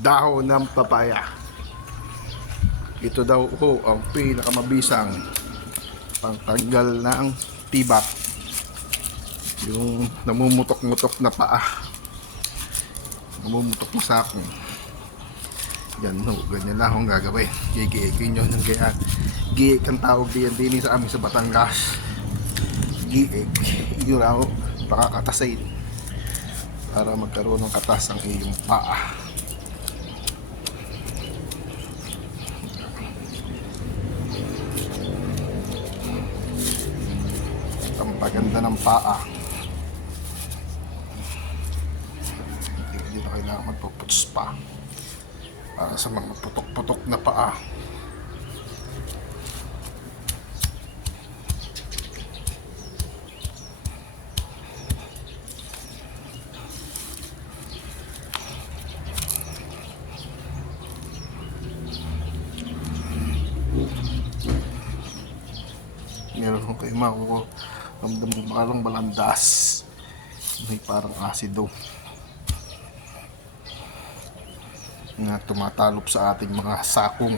dahon ng papaya. Ito daw ho ang pinakamabisang pangtanggal ng tibak. Yung namumutok-mutok na paa. Namumutok na sa akin. Yan ho, ganyan lang akong gagawin. Gigiikin nyo ng ganyan. Giik ang tawag diyan din sa amin sa Batangas. Giik. Yun ako, pakakatasin. Para magkaroon ng katas ang iyong paa. Paganda ng paa. Hindi na kailangan magpuputs pa. Para sa mga putok-putok na paa. meron ko kayo makuko ramdam mo parang malandas. May parang asido. Na tumatalop sa ating mga sakong.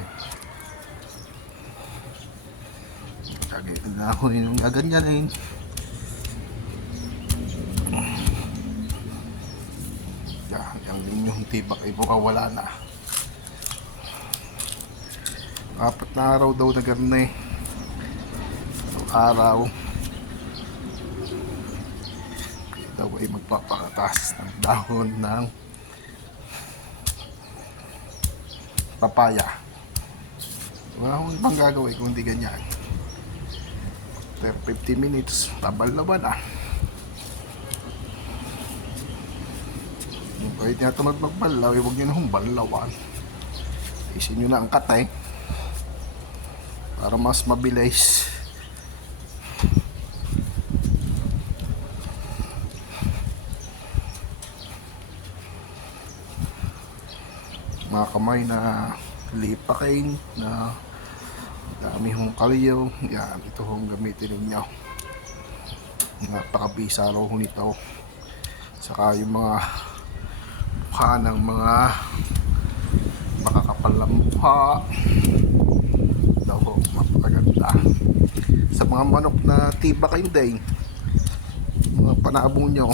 Kagaya na ako rin yung gaganyanin yan yung inyong tibak. Ay mukhang wala na. Apat na araw daw na ganun eh. Araw daw ay magpapakatas ng dahon ng papaya. Wala akong ibang gagawin kung di ganyan. After 50 minutes tabalaban ah kung kahit nga ito magbalaw huwag nyo na hong balawan. Isin nyo na ang katay. Para mas mabilis mga kamay na lipakin na dami hong kalyo. Yan ito hong gamitin ninyo. Napakabisa raw ho nito saka yung mga mukha ng mga makakapal na mukha. Daw ho mapakaganda sa mga manok na tibak hindi mga panabo nyo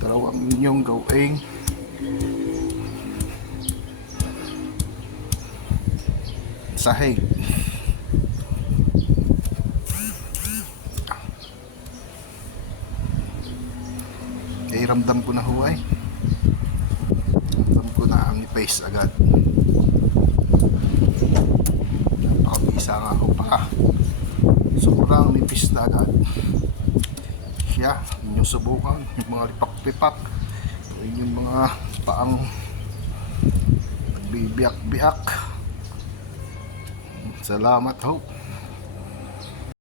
dalawang inyong gawing sahig. Okay, ramdam ko na huway. Ramdam ko na ang face agad. Napakabisa nga ako pa. Sobrang nipis na agad. Siya, inyong subukan. Yung mga lipak-lipak. Yung mga paang nagbibiyak-biyak. Salamat ho. Oh,